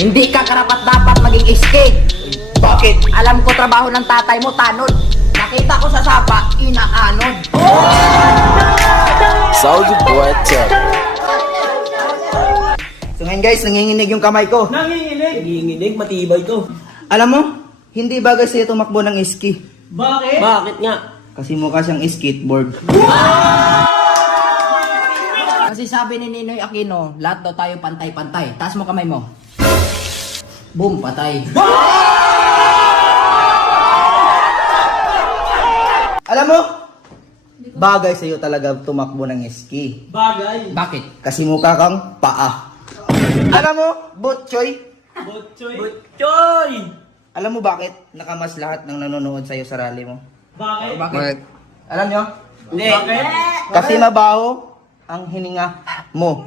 Hindi ka karapat-dapat maging skate. Bakit? Alam ko trabaho ng tatay mo, tanod. Nakita ko sa sapa, inaanod. Soldier Boy Tech. So ngayon guys, nanginginig yung kamay ko. Nanginginig, matibay to. Alam mo, hindi bagay sa'yo tumakbo ng ski. Bakit? Bakit nga? Kasi mukha siyang skateboard. Kasi sabi ni Ninoy Aquino, lahat daw tayo pantay-pantay. Taas mo kamay mo. Boom, patay. Alam mo, bagay sa'yo talaga tumakbo ng ski. Bagay. Bakit? Kasi mukha kang paa. Alam mo, Butchoy, Butchoy. Butchoy! alam mo bakit nakamas lahat ng nanonood sa'yo sa rally mo? Bakit? Bakit? Alam nyo? Hindi. Bakit? Kasi mabaho ang hininga mo.